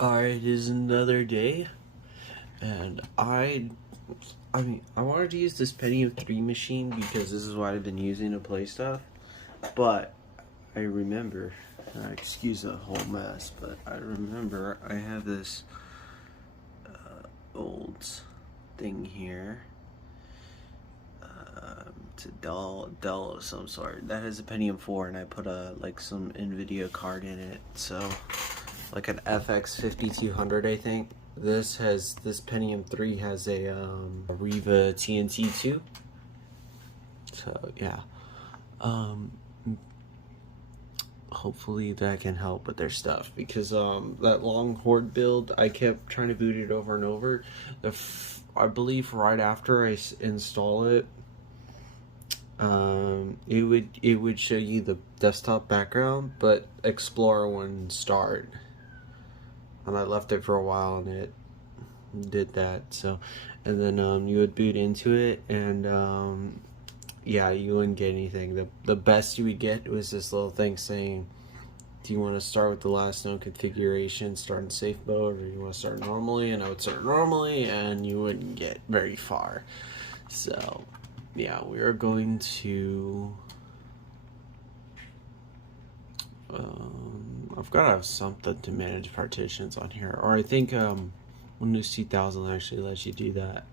Alright, it is another day, and I mean, I wanted to use this Pentium 3 machine because this is what I've been using to play stuff, but I remember, excuse the whole mess, but I remember I have this old thing here. It's a Dell of some sort that has a Pentium 4, and I put some NVIDIA card in it, so like an FX 5200, I think. This Pentium 3 has a Riva TNT2. So yeah, hopefully that can help with their stuff, because that Longhorn build, I kept trying to boot it over and over. I believe right after I install it, it would show you the desktop background, but Explorer wouldn't start. And I left it for a while, and it did that. So, and then you would boot into it, and yeah, you wouldn't get anything. The best you would get was this little thing saying, do you want to start with the last known configuration, start in safe mode, or you want to start normally? And I would start normally, and you wouldn't get very far. So yeah, we are going to I've got to have something to manage partitions on here, or I think Windows 2000 actually lets you do that.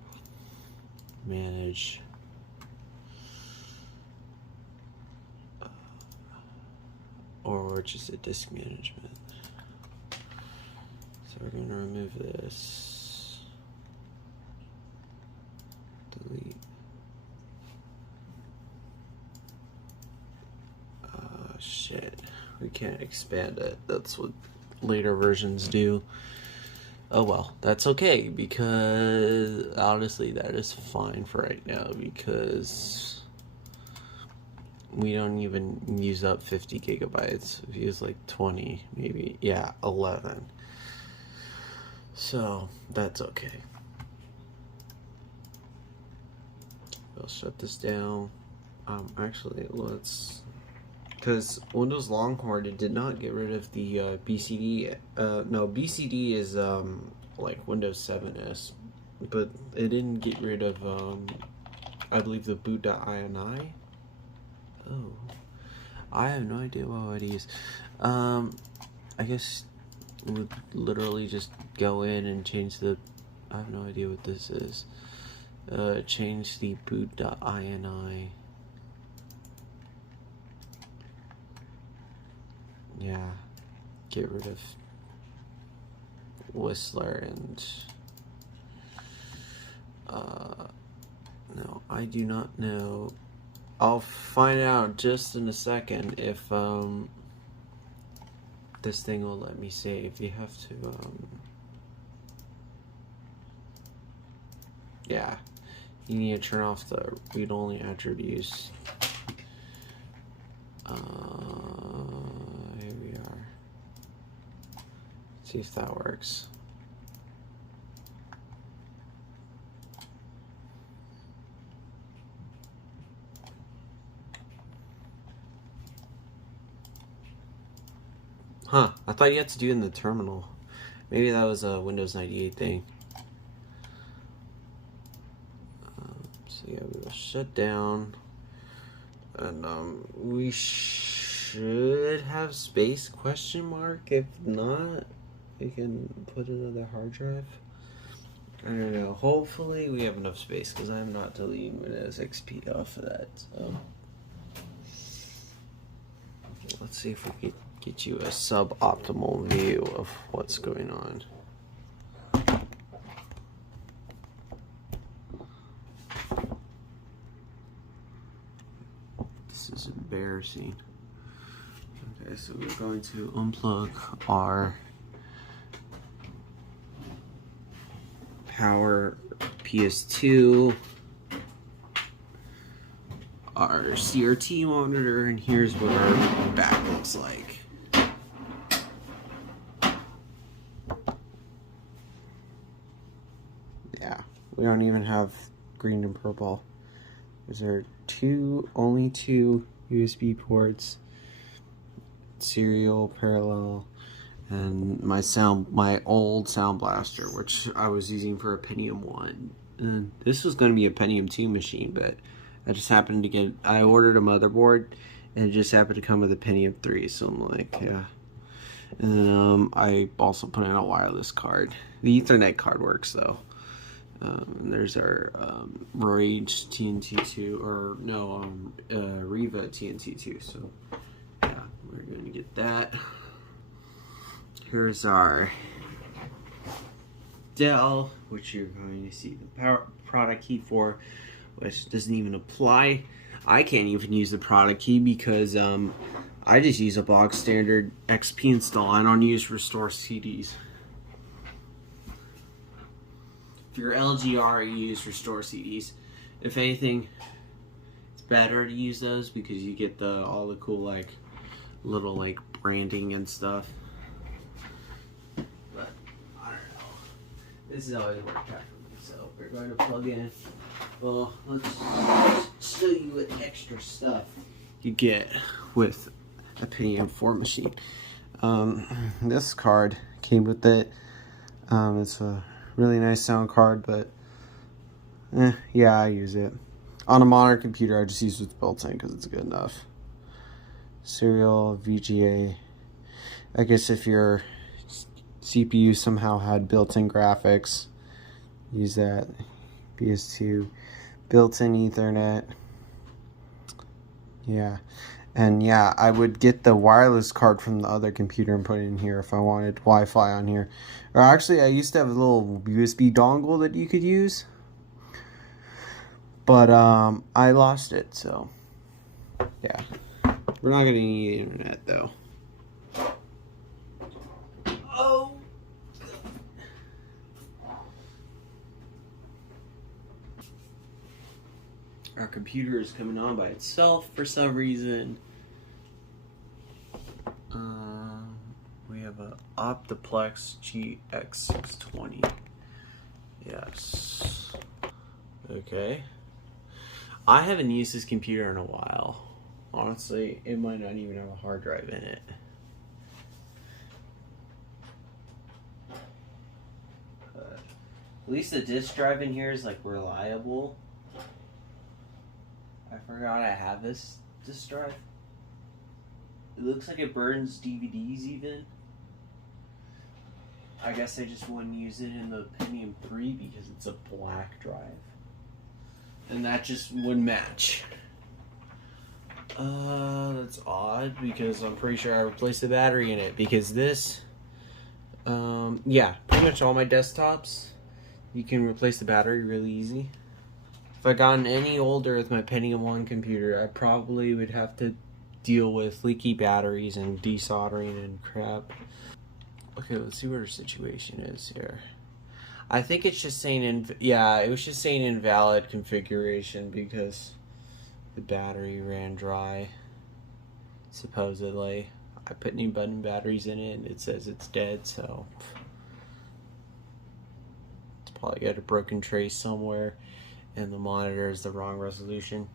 Manage or just a disk management. So we're going to remove this, delete. Shit, we can't expand it. That's what later versions do. Oh well, that's okay, because honestly that is fine for right now, because we don't even use up 50 gigabytes. We use like 20, maybe, yeah, 11. So that's okay. I'll shut this down. Actually, let's, because Windows Longhorn, it did not get rid of the BCD. No, BCD is like Windows 7S, but it didn't get rid of I believe the boot.ini. Oh, I have no idea what I'd use. I guess it would literally just go in and change the, I have no idea what this is. Change the boot.ini. Yeah, get rid of Whistler and no, I do not know. I'll find out just in a second if this thing will let me save. You have to yeah, you need to turn off the read-only attributes. Here we are. See if that works. Huh, I thought you had to do it in the terminal. Maybe that was a Windows 98 thing. So yeah, we will shut down. And we should have space, question mark. If not, we can put another hard drive. I don't know. Hopefully we have enough space, because I'm not deleting Windows XP off of that. So let's see if we can get you a suboptimal view of what's going on. This is embarrassing. Okay, so we're going to unplug our power PS2, our CRT monitor, and here's what our back looks like. Yeah, we don't even have green and purple. There are only two USB ports, serial, parallel, and my old Sound Blaster, which I was using for a Pentium 1. And this was going to be a Pentium 2 machine, but I just happened to I ordered a motherboard, and it just happened to come with a Pentium 3, so I'm like, yeah. And then I also put in a wireless card. The Ethernet card works, though. And there's our Rage TNT2, or no, Riva TNT2, so yeah, we're going to get that. Here's our Dell, which you're going to see the product key for, which doesn't even apply. I can't even use the product key because I just use a box standard XP install. I don't use restore CDs. If you're LGR, you use restore CDs. If anything, it's better to use those because you get all the cool little branding and stuff. This is always worked out for me, so we're going to plug in. Well, let's show you what extra stuff you get with a Pentium 4 machine. This card came with it. It's a really nice sound card, but yeah, I use it. On a modern computer, I just use what's built in because it's good enough. Serial, VGA. I guess if your CPU somehow had built-in graphics, use that. PS2, built-in Ethernet. Yeah, and yeah, I would get the wireless card from the other computer and put it in here if I wanted Wi-Fi on here. Or actually, I used to have a little USB dongle that you could use, but I lost it, so yeah. We're not gonna need internet though. Oh. Our computer is coming on by itself for some reason. We have a Optiplex GX620. Yes. Okay. I haven't used this computer in a while. Honestly, it might not even have a hard drive in it. At least the disk drive in here is reliable. I forgot I have this disk drive. It looks like it burns DVDs even. I guess I just wouldn't use it in the Pentium 3 because it's a black drive. And that just wouldn't match. That's odd because I'm pretty sure I replaced the battery in it because this, yeah, pretty much all my desktops, you can replace the battery really easy. If I gotten any older with my Pentium 1 computer, I probably would have to deal with leaky batteries and desoldering and crap. Okay, let's see what our situation is here. I think it's just saying, yeah, it was just saying invalid configuration because the battery ran dry, supposedly. I put new button batteries in it and it says it's dead, so it's probably got a broken trace somewhere and the monitor is the wrong resolution.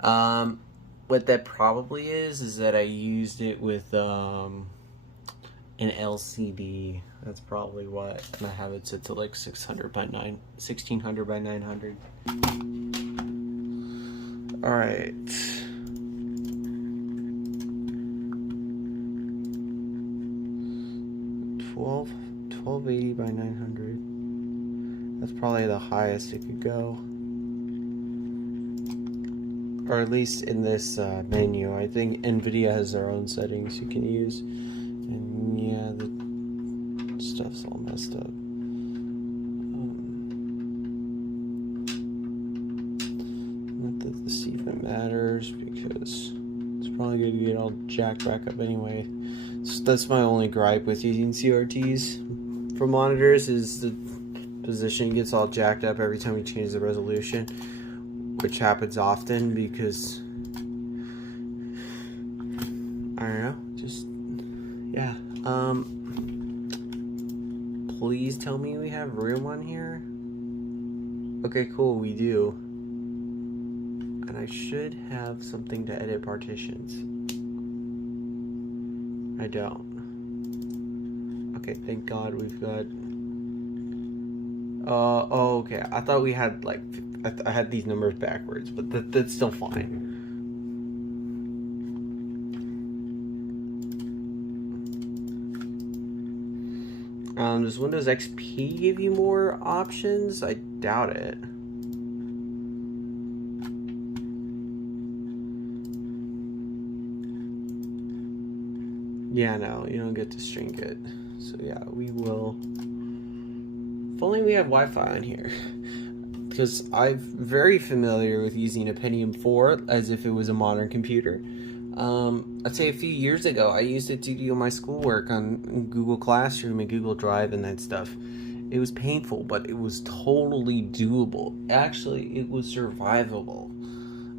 What that probably is that I used it with an LCD. That's probably what. And I have it set to 1600 by 900. All right. 1280 by 900. That's probably the highest it could go. Or at least in this menu. I think NVIDIA has their own settings you can use. And yeah, the stuff's all messed up. Not that this even matters because it's probably going to get all jacked back up anyway. So that's my only gripe with using CRTs for monitors is the position gets all jacked up every time we change the resolution, which happens often because I don't know, just yeah. Please tell me we have room on here. Okay, cool, we do. And I should have something to edit partitions. I don't. Okay, thank God we've got... oh, okay. I thought we had, like... I had these numbers backwards, but that's still fine. Does Windows XP give you more options? I doubt it. Yeah, no, you don't get to shrink it. So yeah, we will... If only we had Wi-Fi on here. Because I'm very familiar with using a Pentium 4 as if it was a modern computer. I'd say a few years ago, I used it to do my schoolwork on Google Classroom and Google Drive and that stuff. It was painful, but it was totally doable. Actually, it was survivable.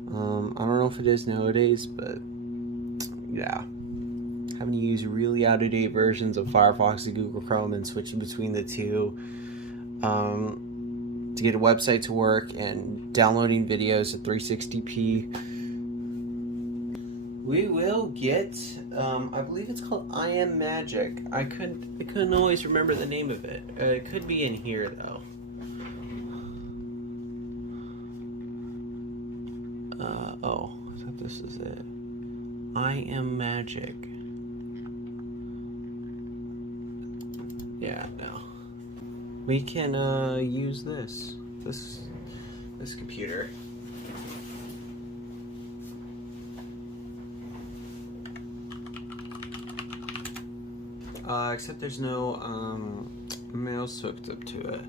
I don't know if it is nowadays, but yeah. Having to use really out-of-date versions of Firefox and Google Chrome and switching between the two to get a website to work and downloading videos at 360p. We will get, I believe it's called I Am Magic. I couldn't always remember the name of it. It could be in here though. Oh, I thought this is it. I Am Magic. Yeah, no. We can use this computer. Except there's no mouse hooked up to it.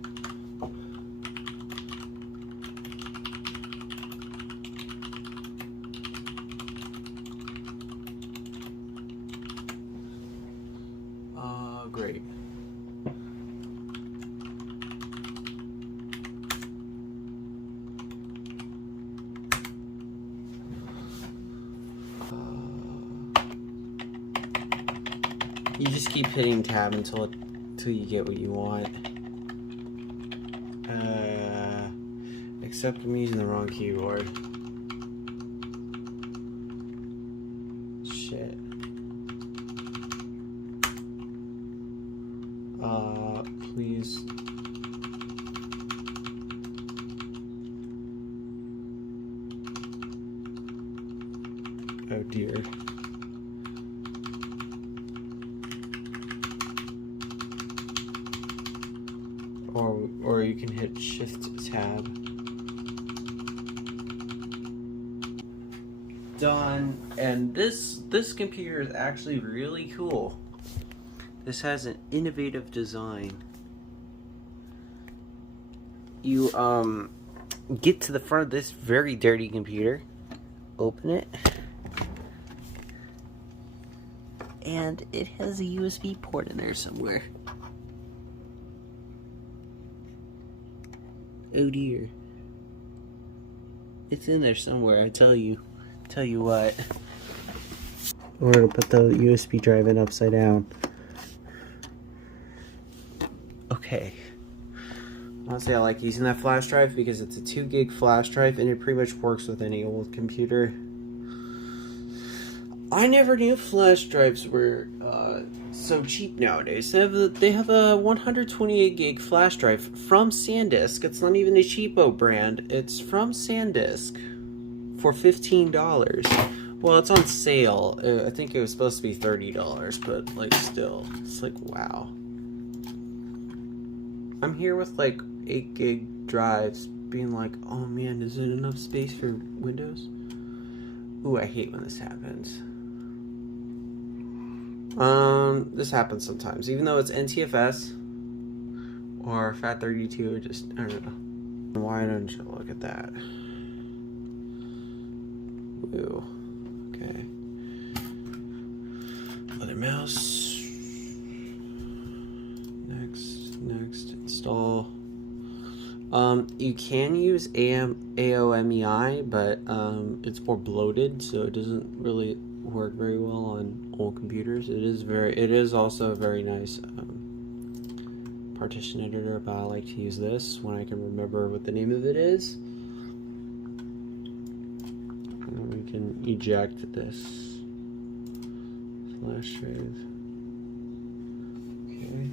Great. You just keep hitting tab until you get what you want. Except I'm using the wrong keyboard. Shit. Please. Oh dear. Or you can hit Shift Tab. Done. And this computer is actually really cool. This has an innovative design. You get to the front of this very dirty computer, open it, and it has a USB port in there somewhere. Oh dear. It's in there somewhere, I tell you. Tell you what. We're gonna put the USB drive in upside down. Okay. Honestly, I like using that flash drive because it's a 2 gig flash drive and it pretty much works with any old computer. I never knew flash drives were so cheap nowadays. They have a 128 gig flash drive from SanDisk. It's not even a cheapo brand. It's from SanDisk for $15. Well, it's on sale. I think it was supposed to be $30, but like still, it's like wow. I'm here with like 8 gig drives, being like, oh man, is it enough space for Windows? Ooh, I hate when this happens. This happens sometimes, even though it's NTFS or FAT32, just, I don't know. Why don't you look at that? Ooh, okay. Other mouse. Next, install. You can use AOMEI, but it's more bloated, so it doesn't really work very well on old computers. It is also a very nice partition editor, but I like to use this when I can remember what the name of it is. And we can eject this flash drive. Okay.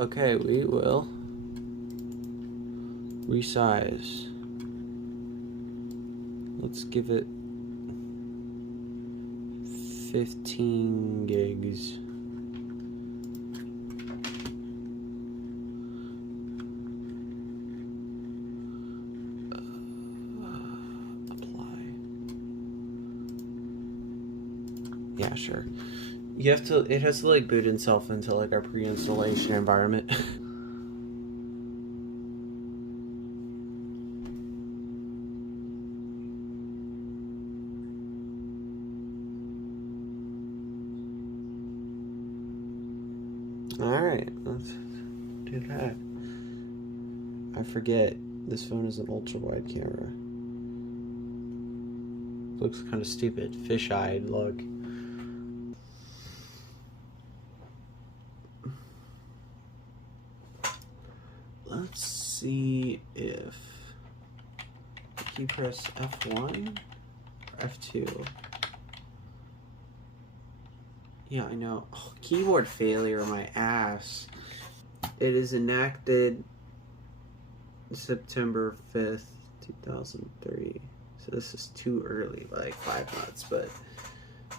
Okay, we will resize. Let's give it 15 gigs. Apply. Yeah, sure. You have to, it has to like boot itself into like our pre-installation environment. Alright, let's do that. I forget, this phone is an ultra-wide camera. Looks kind of stupid. Fish-eyed look. Let's see if you press F1 or F2. Yeah, I know. Oh, keyboard failure, my ass. It is enacted September 5th, 2003. So this is too early, like 5 months, but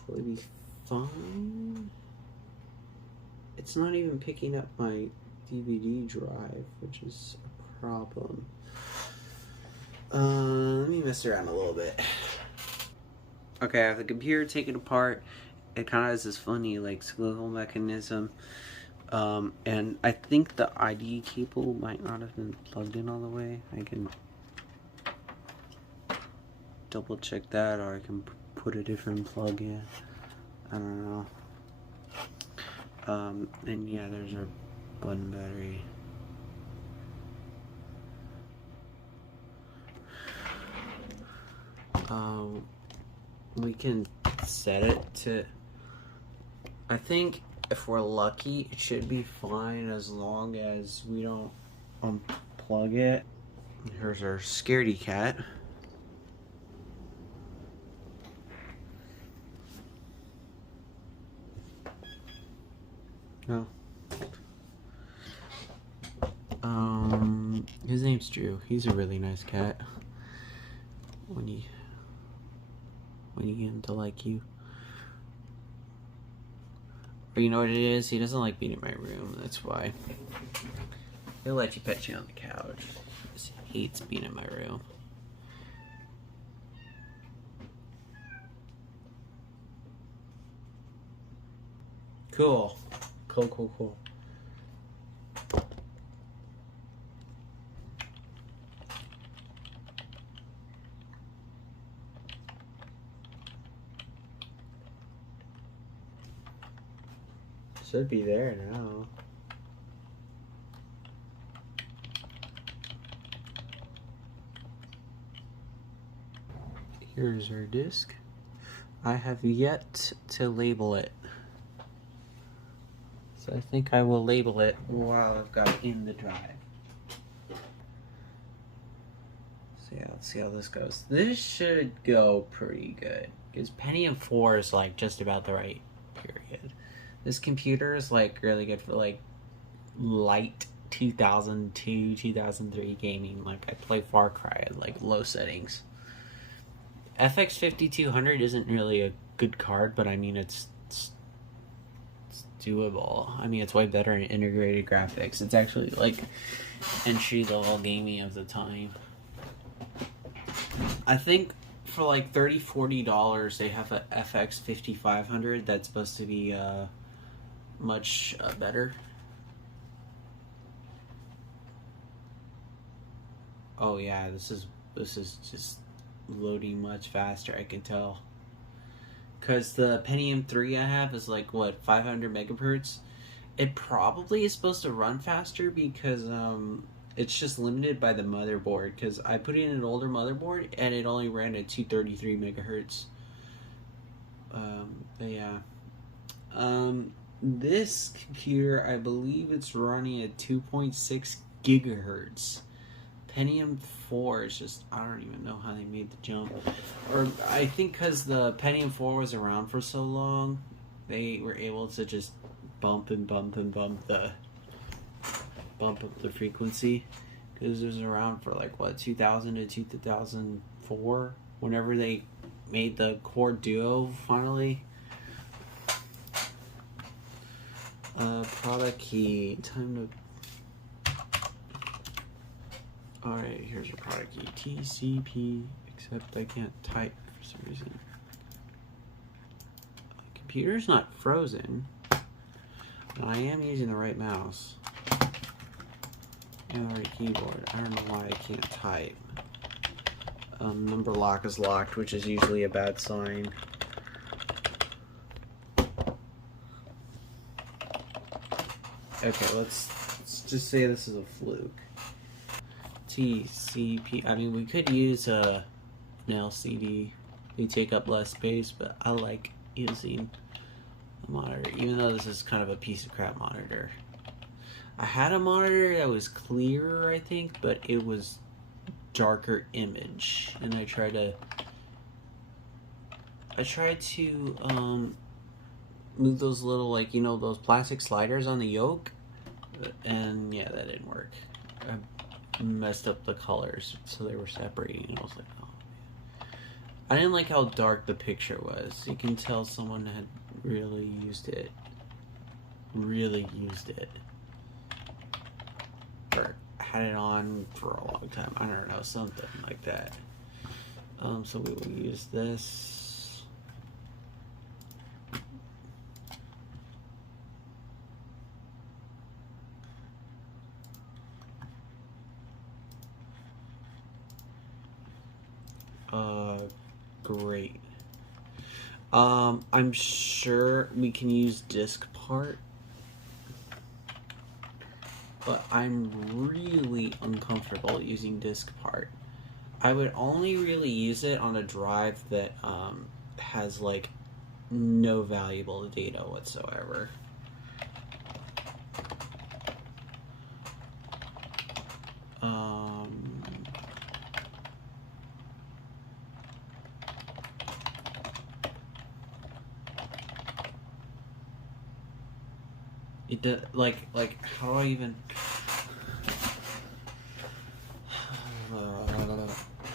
will it be fine? It's not even picking up my DVD drive, which is a problem. Let me mess around a little bit. Okay, I have the computer taken apart. It kind of has this funny, like, swivel mechanism. And I think the ID cable might not have been plugged in all the way. I can double check that, or I can put a different plug in. I don't know. And yeah, there's our button battery. We can set it to, I think if we're lucky, it should be fine as long as we don't unplug it. Here's our scaredy cat. No. His name's Drew. He's a really nice cat. When you get him to like you. But you know what it is? He doesn't like being in my room. That's why. He'll let you pet you on the couch. He just hates being in my room. Cool. Cool. Should be there now. Here's our disc. I have yet to label it. So I think I will label it while I've got it in the drive. So yeah, let's see how this goes. This should go pretty good, because Pentium 4 is like just about the right period. This computer is like really good for like light 2002, 2003 gaming. Like I play Far Cry at like low settings. FX 5200 isn't really a good card, but I mean it's doable. I mean it's way better in integrated graphics. It's actually like entry level gaming of the time. I think for like $30-$40 they have a FX 5500 that's supposed to be much better. Oh yeah, this is just loading much faster, I can tell. Because the Pentium 3 I have is like, what, 500 megahertz? It probably is supposed to run faster because it's just limited by the motherboard. Because I put in an older motherboard and it only ran at 233 megahertz. But yeah. This computer, I believe it's running at 2.6 gigahertz. Pentium 4 is just, I don't even know how they made the jump. Or I think because the Pentium 4 was around for so long, they were able to just bump the bump up the frequency, because it was around for like what, 2000 to 2004, whenever they made the Core Duo finally. Product key. Time to. Alright, here's your product key. TCP. Except I can't type for some reason. The computer's not frozen. But I am using the right mouse. And the right keyboard. I don't know why I can't type. Number lock is locked, which is usually a bad sign. Okay, let's just say this is a fluke. TCP. I mean, we could use an LCD. They take up less space, but I like using a monitor, even though this is kind of a piece of crap monitor. I had a monitor that was clearer, I think, but it was darker image, and I tried to move those little, like, you know, those plastic sliders on the yoke, and yeah, that didn't work. I messed up the colors, so they were separating, and I was like, oh man. I didn't like how dark the picture was. You can tell someone had really used it. Or had it on for a long time. I don't know, something like that. So we will use this. Great. I'm sure we can use disk part, but I'm really uncomfortable using disk part. I would only really use it on a drive that has like no valuable data whatsoever. It does, like how do I even?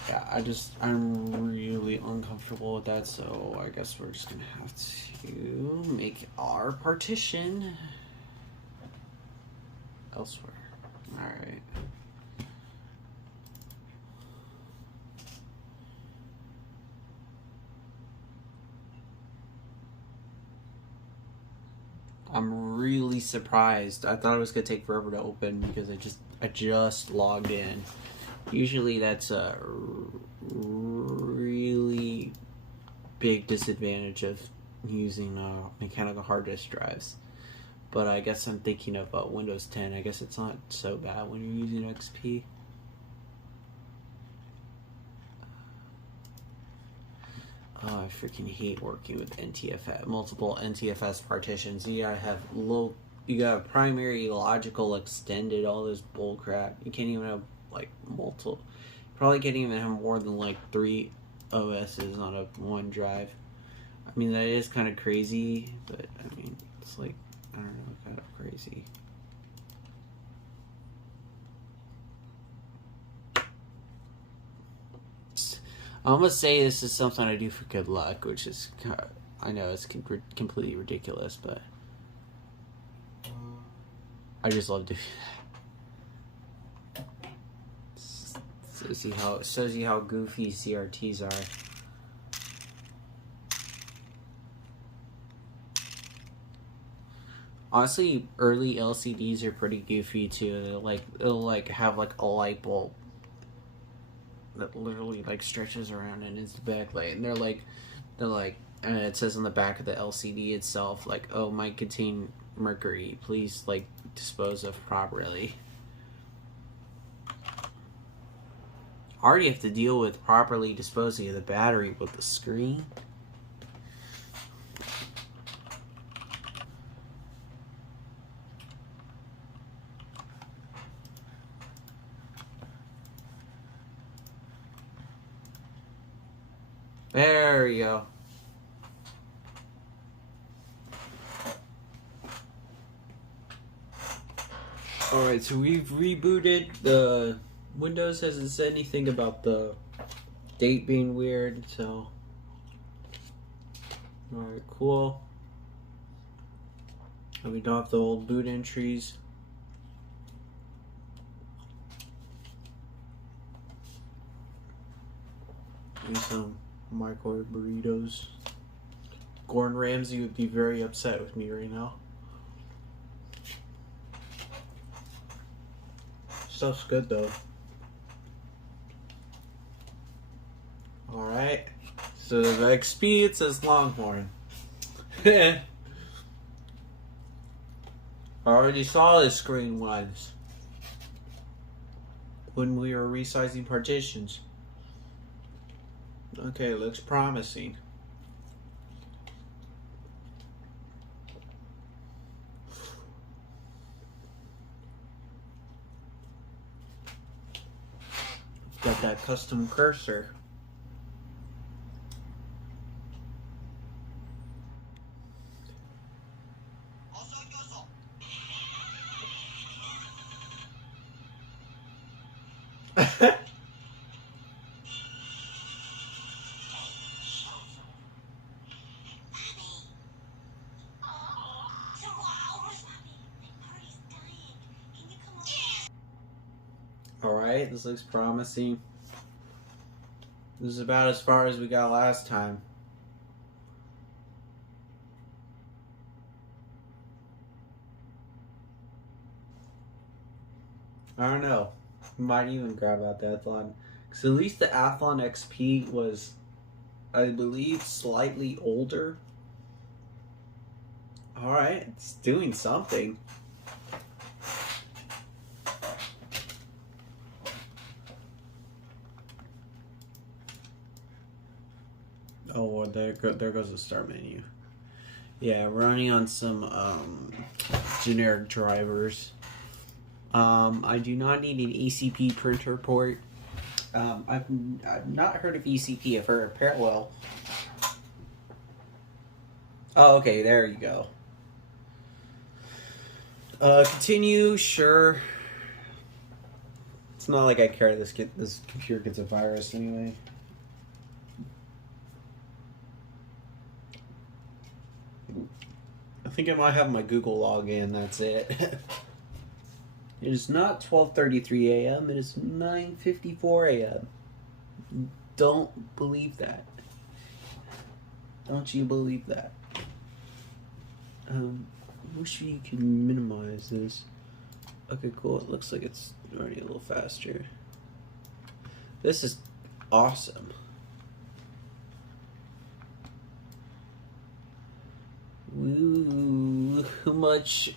Yeah, I'm really uncomfortable with that, so I guess we're just gonna have to make our partition elsewhere. Alright. I'm really surprised. I thought it was gonna take forever to open because I just logged in. Usually that's a really big disadvantage of using mechanical hard disk drives. But I guess I'm thinking of Windows 10. I guess it's not so bad when you're using XP. Oh, I freaking hate working with NTFS, multiple NTFS partitions. You gotta have you got primary, logical, extended, all this bull crap. You can't even have like multiple. Probably can't even have more than like 3 OSs on a one drive. I mean, that is kind of crazy, but I mean, it's like, I don't know, kind of crazy. I'm gonna say this is something I do for good luck, which is, I know it's completely ridiculous, but I just love doing that. So shows you how goofy CRTs are. Honestly, early LCDs are pretty goofy too. It'll like have like a light bulb that literally like stretches around and is the backlight, and they're like, and it says on the back of the LCD itself, like, oh, might contain mercury, please like dispose of properly. I already have to deal with properly disposing of the battery with the screen. There we go. Alright, so we've rebooted. The Windows hasn't said anything about the date being weird, so. Alright, cool. And we don't have the old boot entries. And some microwave burritos. Gordon Ramsay would be very upset with me right now. Stuff's good though. Alright. So the XP, it says Longhorn. I already saw this screen once. When we were resizing partitions. Okay, looks promising. Got that custom cursor. Alright, this looks promising. This is about as far as we got last time. I don't know. Might even grab out the Athlon. Because at least the Athlon XP was, I believe, slightly older. Alright, it's doing something. Oh, well, there goes the start menu. Yeah, running on some generic drivers. I do not need an ECP printer port. I've not heard of ECP. I've heard of Parallel. Oh, okay, there you go. Continue, sure. It's not like I care this computer gets a virus anyway. I think I might have my Google login, that's it. It is not 12:33 a.m., it is 9:54 a.m. Don't believe that. Don't you believe that? I wish you could minimize this. Okay, cool. It looks like it's already a little faster. This is awesome. Ooh, how much?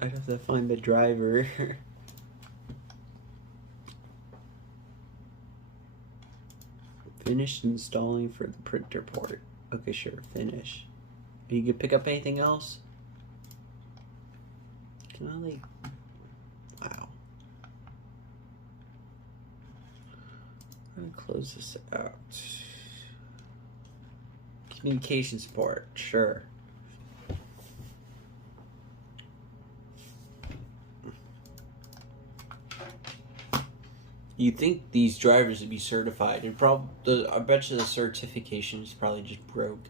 I'd have to find the driver. Finished installing for the printer port. Okay, sure, finish. You can pick up anything else? Can I like... Wow. I'm gonna close this out. Communication support, sure. You'd think these drivers would be certified. I bet you the certification is probably just broke.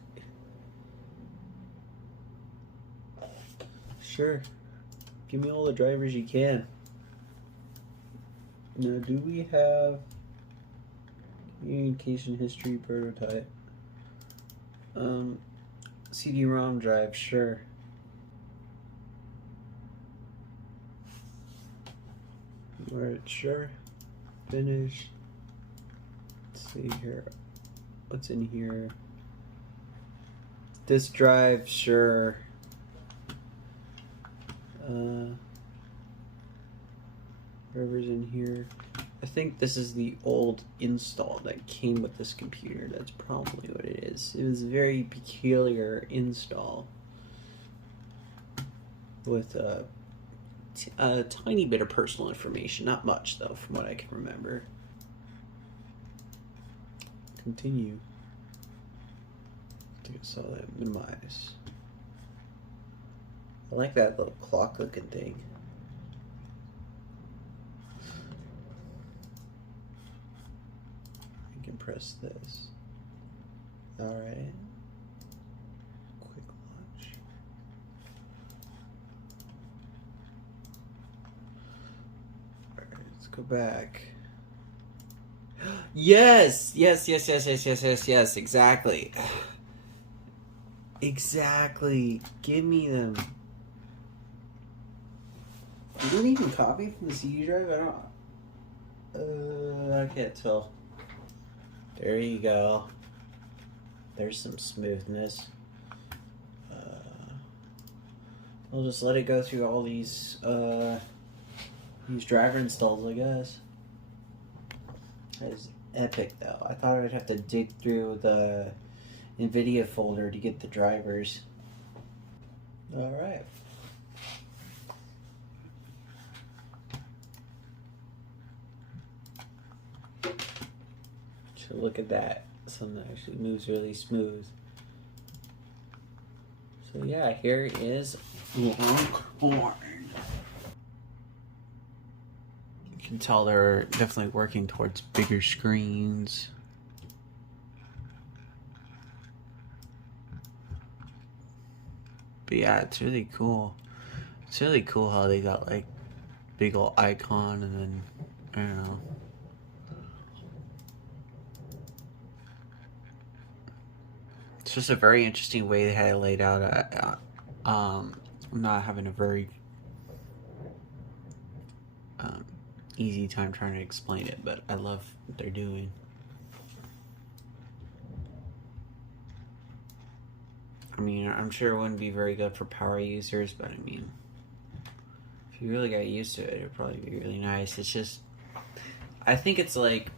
Sure. Give me all the drivers you can. Now, do we have communication history prototype? CD-ROM drive, sure. Alright, sure. Finish. Let's see here. What's in here? Disk drive, sure. Whatever's in here. I think this is the old install that came with this computer. That's probably what it is. It was a very peculiar install with a tiny bit of personal information. Not much, though, from what I can remember. Continue. I think I saw that. Minimize. I like that little clock looking thing. I can press this. Alright. Quick launch. Alright, let's go back. Yes! Yes, exactly. Exactly. Give me them. You didn't even copy from the CD drive? I can't tell. There you go. There's some smoothness. I'll just let it go through all these driver installs, I guess. That is epic, though. I thought I'd have to dig through the NVIDIA folder to get the drivers. Alright. So look at that. Something that actually moves really smooth. So yeah, here is Longhorn. You can tell they're definitely working towards bigger screens. But yeah, it's really cool. It's really cool how they got like big old icon and then, I don't know. It's just a very interesting way they had it laid out. I'm not having a very easy time trying to explain it, but I love what they're doing. I mean, I'm sure it wouldn't be very good for power users, but I mean, if you really got used to it, it'd probably be really nice. It's just, I think it's like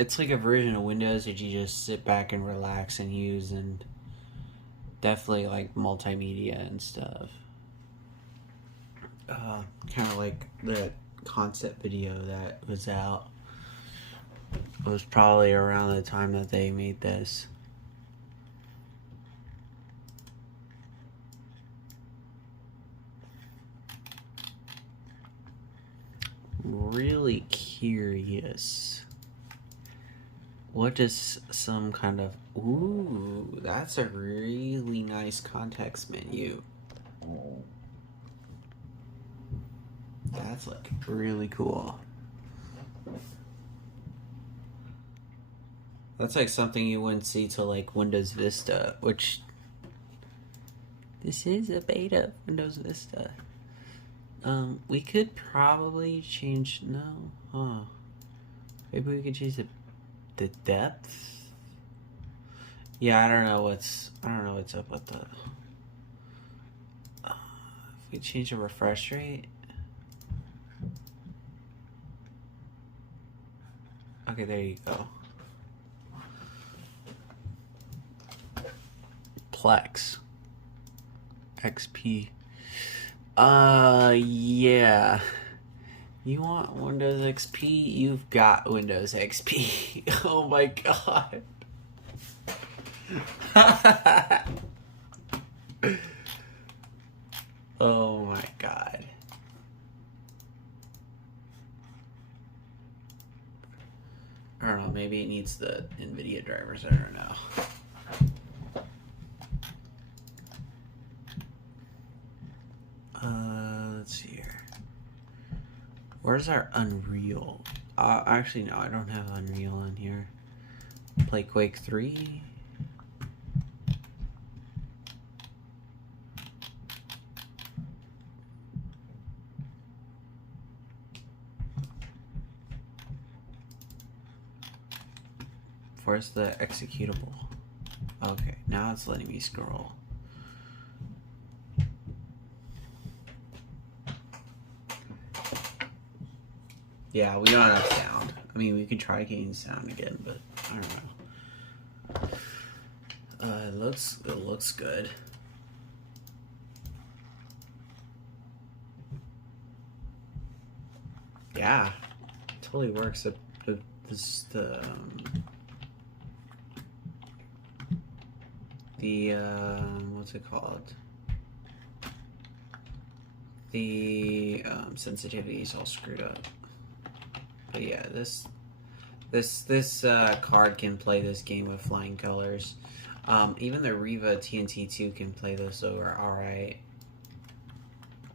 a version of Windows that you just sit back and relax and use, and definitely like multimedia and stuff. Kind of like the concept video that was out. It was probably around the time that they made this. Really curious. What is some kind of... Ooh, that's a really nice context menu. That's like really cool. That's like something you wouldn't see till like Windows Vista, which... This is a beta of Windows Vista. We could probably change... No. Huh. Maybe we could change the depth? Yeah, I don't know what's up with the... if we change the refresh rate... Okay, there you go. Plex. XP. Yeah. You want Windows XP? You've got Windows XP. Oh my god. Oh my god. I don't know, maybe it needs the NVIDIA drivers, I don't know. Let's see here. Where's our Unreal? Actually, no, I don't have Unreal on here. Play Quake 3. Where's the executable? Okay, now it's letting me scroll. Yeah, we don't have sound. I mean, we could try getting sound again, but I don't know. It looks good. Yeah, totally works. What's it called? the sensitivity is all screwed up. But yeah, this card can play this game with flying colors. Even the Riva TNT2 can play this over alright.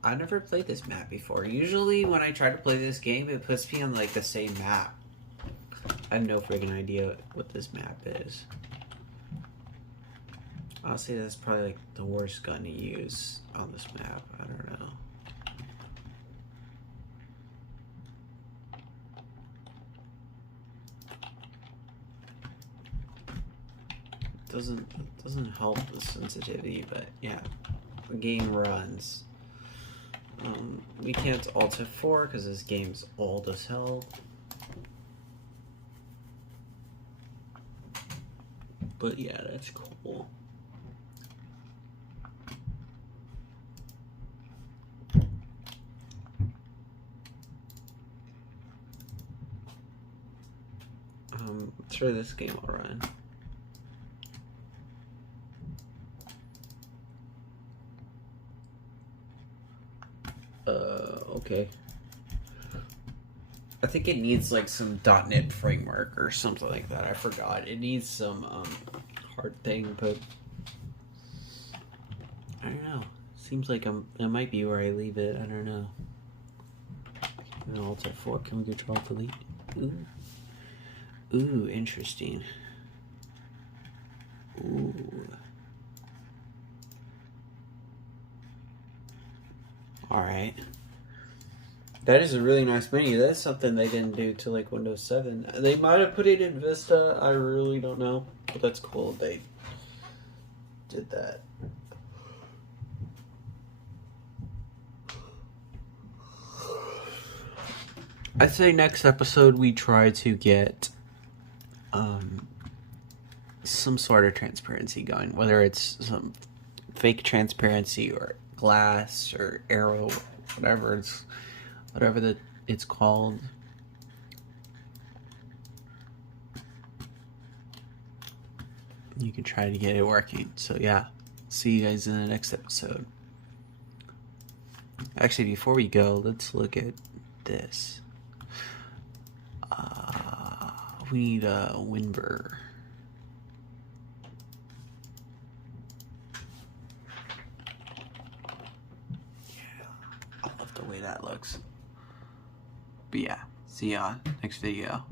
I never played this map before. Usually when I try to play this game, it puts me on like the same map. I have no friggin' idea what this map is. Honestly, that's probably like the worst gun to use on this map. I don't know. Doesn't help the sensitivity, but yeah, the game runs. We can't alt F4 because this game's old as hell. But yeah, that's cool. I'm sure this game will run. Okay. I think it needs like some .NET framework or something like that. I forgot. It needs some hard thing, but I don't know. Seems like it might be where I leave it. I don't know. Alt F4. Can we control delete? Ooh, interesting. Ooh. Alright. That is a really nice menu. That's something they didn't do to like Windows 7. They might have put it in Vista. I really don't know. But that's cool they did that. I'd say next episode we try to get some sort of transparency going. Whether it's some fake transparency or glass or arrow, whatever it's called. You can try to get it working. So yeah, see you guys in the next episode. Actually, before we go, let's look at this. We need a Winver. Yeah, I love the way that looks. But yeah, see ya next video.